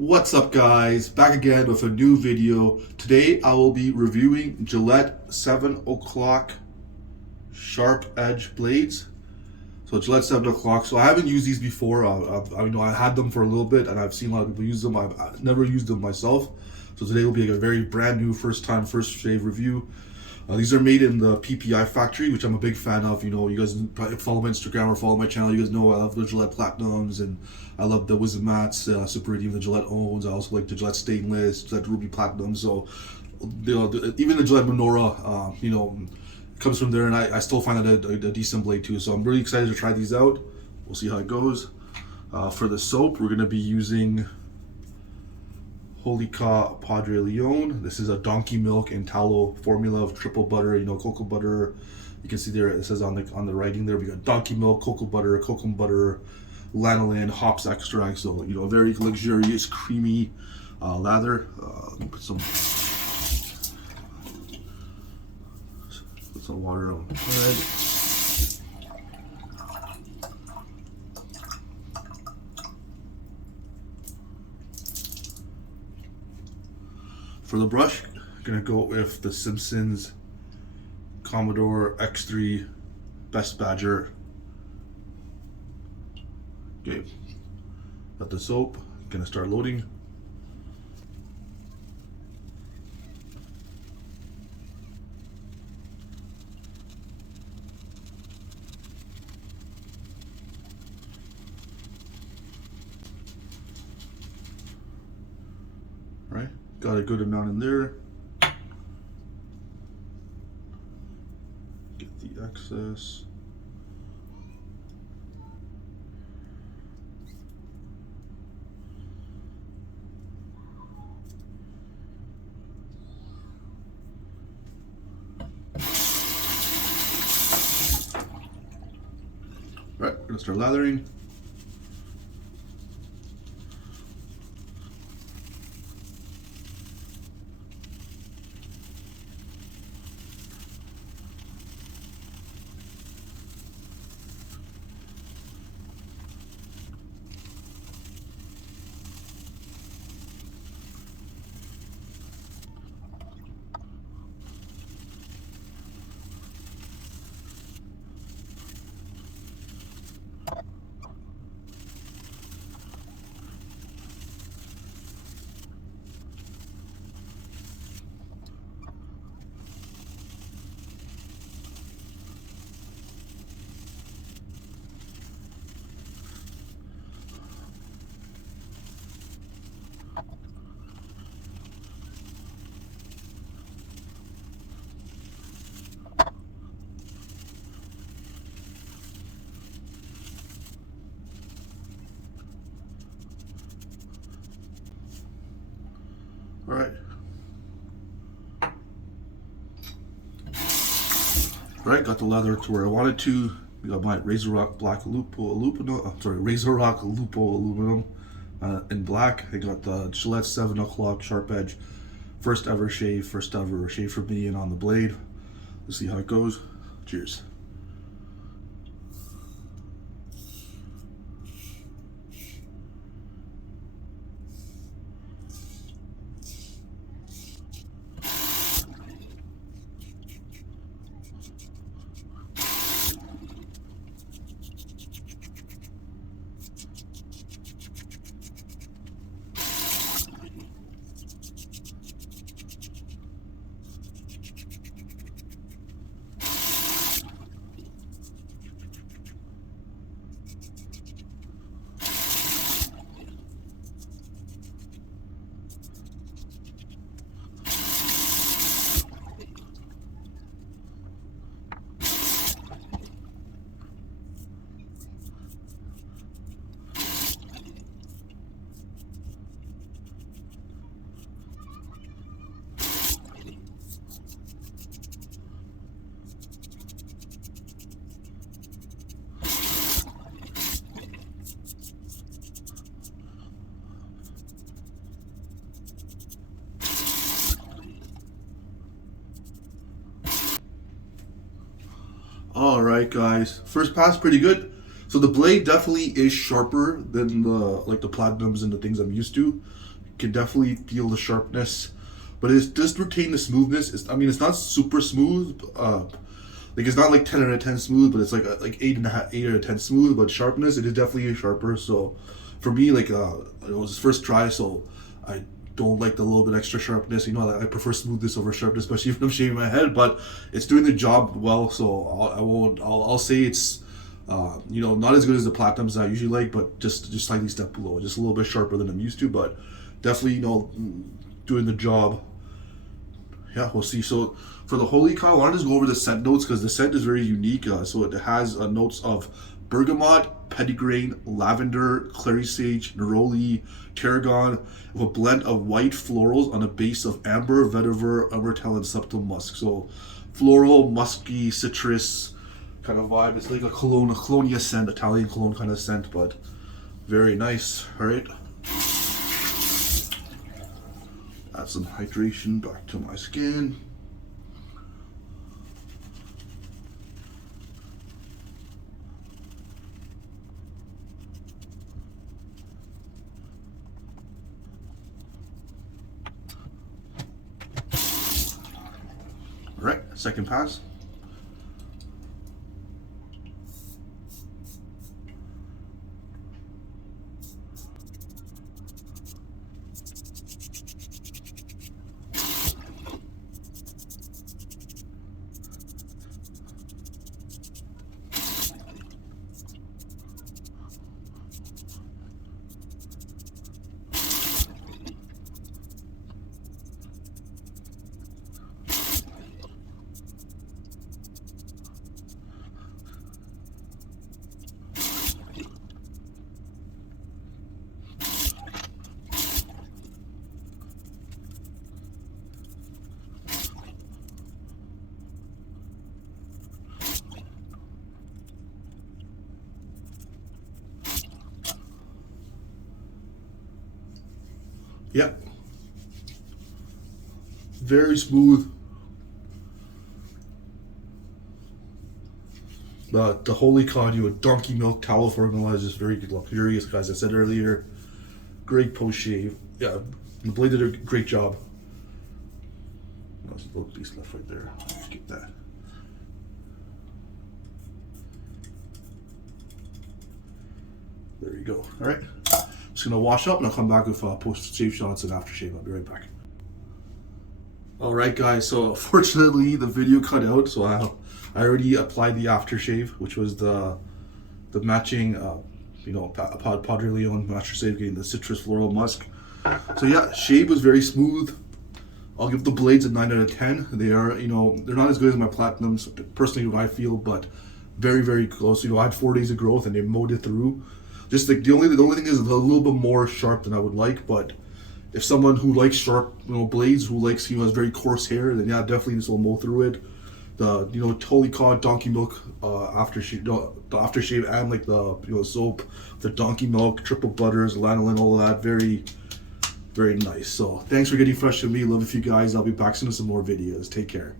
What's up, guys? Back again with a new video. Today I will be reviewing Gillette 7 o'clock sharp edge blades. So Gillette 7 o'clock. So I haven't used these before. I had them for a little bit and I've seen a lot of people use them. I've never used them myself. So today will be like a very brand new first shave review. These are made in the PPI factory, which I'm a big fan of. You know, you guys probably follow my Instagram or follow my channel. You guys know I love the Gillette Platinums and I love the Wisdom Mats, Super Redeem, the Gillette owns. I also like the Gillette Stainless, Gillette Ruby Platinum. So, even the Gillette Menorah, comes from there, and I still find that a decent blade too. So I'm really excited to try these out. We'll see how it goes. For the soap, we're gonna be using Kaw Padre Leon. This is a donkey milk and tallow formula of triple butter, cocoa butter. You can see there it says on the writing there, we got donkey milk, cocoa butter, lanolin, hops extract. So very luxurious, creamy lather. Put some water on the head. For the brush, I'm gonna go with the Simpsons Commodore X3 Best Badger. Okay, got the soap, gonna start loading. Right, got a good amount in there. Get the excess. Right, we're gonna start lathering. All right. Right, got the leather to where I wanted to. We got my RazoRock RazoRock Lupo aluminum in black. I got the Gillette 7 o'clock sharp edge, first ever shave for me and on the blade. Let's see how it goes. Cheers. All right, guys. First pass, pretty good. So the blade definitely is sharper than the platinums and the things I'm used to. You can definitely feel the sharpness, but it does retain the smoothness. I mean, it's not super smooth. Like it's not like 10 out of 10 smooth, but it's like 8.5, 8 out of 10 smooth. But sharpness, it is definitely sharper. So for me, like it was his first try, so I don't like the little bit extra sharpness. You know, I prefer smoothness over sharpness, especially if I'm shaving my head. But it's doing the job well, so I'll say it's you know, not as good as the platinums I usually like, but just slightly step below, just a little bit sharper than I'm used to, but definitely, you know, doing the job. Yeah, we'll see. So for the Holy Cow, I want to just go over the scent notes because the scent is very unique. So it has notes of bergamot, petitgrain, lavender, clary sage, neroli, tarragon, with a blend of white florals on a base of amber, vetiver, ambertel, and subtle musk. So floral, musky, citrus kind of vibe. It's like a colonia scent, Italian cologne kind of scent, but very nice. All right. Add some hydration back to my skin. All right, second pass. Yep. Very smooth. The Holy Cow with donkey milk towel formula is just very luxurious, guys. I said earlier, great post shave. Yeah, the blade did a great job. There's a little piece left right there. Let's get that. There you go. All right. Just gonna wash up and I'll come back with post shave shots and aftershave. I'll be right back. All right, guys. So fortunately, the video cut out. So I already applied the aftershave, which was the matching, you know, Kaw Padre Leon aftershave, getting the citrus floral musk. So yeah, shave was very smooth. I'll give the blades a 9 out of 10. They are, you know, they're not as good as my platinums, personally, what I feel, but very, very close. You know, I had 4 days of growth and they mowed it through. Just like the only thing is a little bit more sharp than I would like, but if someone who likes sharp, you know, blades, who likes, you know, has very coarse hair, then yeah, definitely this will mow through it. The, you know, Holy Cow donkey milk aftershave, the aftershave, and like the, you know, soap, the donkey milk, triple butters, lanolin, all of that, very, very nice. So thanks for getting fresh with me. Love you guys. I'll be back soon with some more videos. Take care.